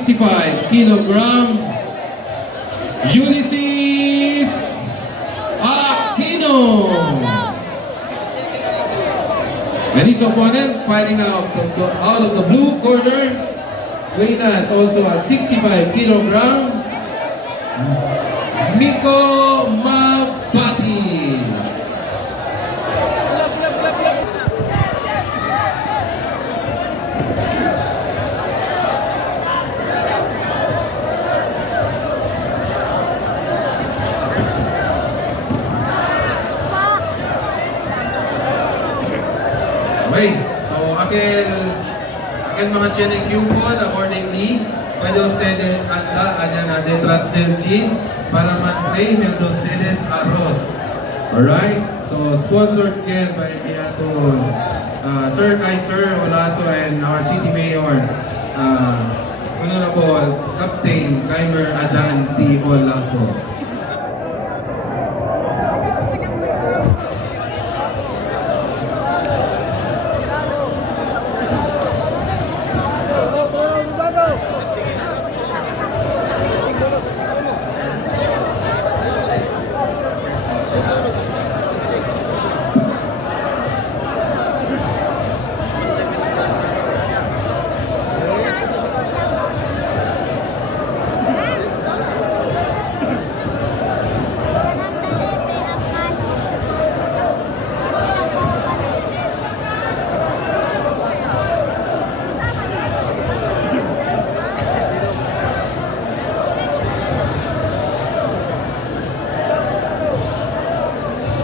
65 kilogram, Ulysses Aquino. And his opponent fighting out of the blue corner, weighing at also at 65 kilogram, Miko Mabati. Okay, so akin mga chinik yung accordingly, pwede ustedes anda, anya na detrás del gym para man-play de ustedes arroz. Alright? So, sponsored again by Beato Sir Kaiser Olaso and our city mayor, Honorable Captain Kaimer Adan T. Olaso.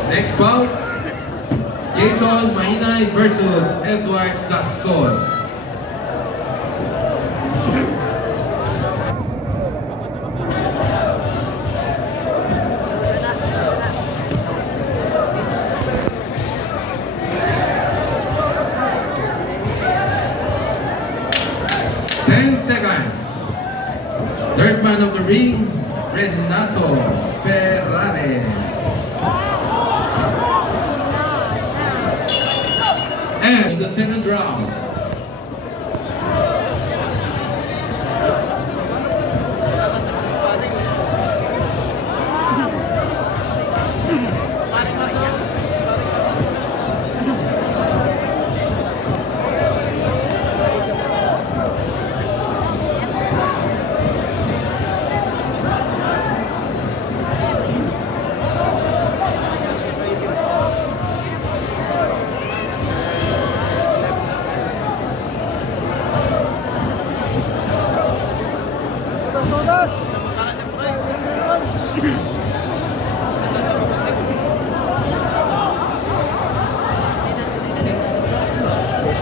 Next bout, Jason Mahinay versus Edward Gascon. Seconds. Third man of the ring, Renato Ferrare. And in the second round,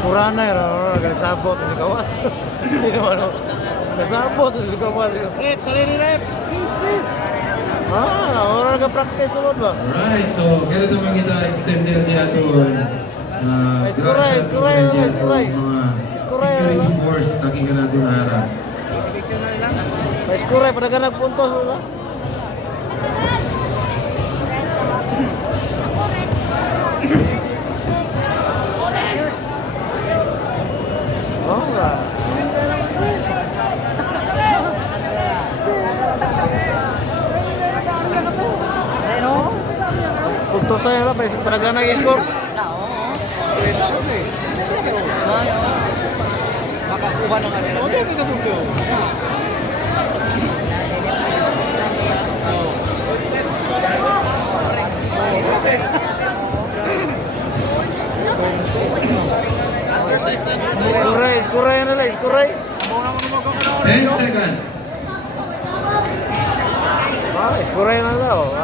Kurang na yun, nagsabot, nagkawas. Hindi naman, sasabot, nagkawas. Rep, salini rep! Please! Orang nag-practice ulit ba? Alright, so kaya naman kita extender niya doon. Eskuray. Mga security force taking ka na doon harap. Eskuray, pada ka nagpuntos ulit. Puntos saya lah, pada gana skor. Eskuray. 10 seconds. Eskuray na daw.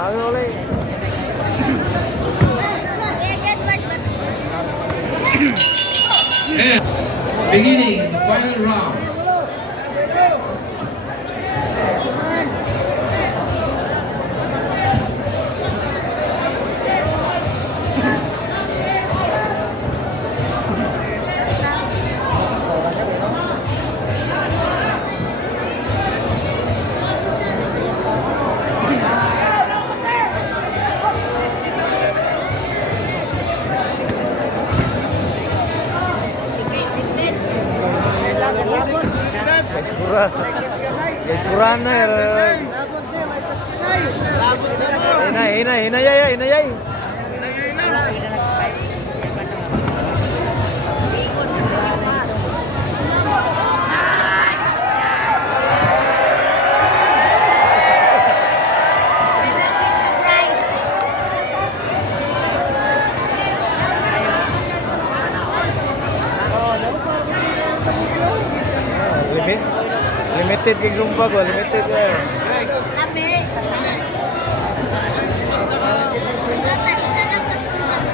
And beginning the final round. Eskuray. runner. Hinay. Limited kay Zumba ko, limited eh. Kami. Tata, isa lang na sumbag.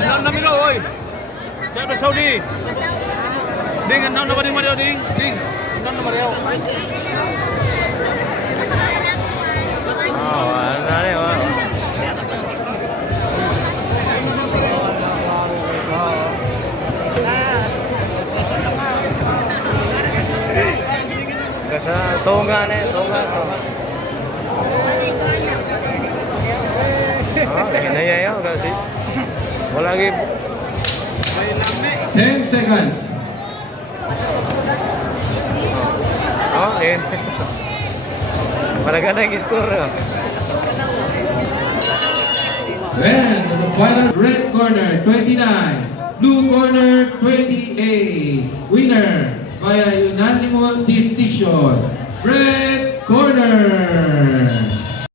Nan na milo oy. Siapa Saudi? Ding nan na bari Mario ding. Ding. Nan na Mario. Kasa tonga. Hinay yo kasi. Wala lagi. 10 seconds. And malaga na yung score. Then, the final red corner, 29. Blue corner, 28. Winner via unanimous decision. Red corner.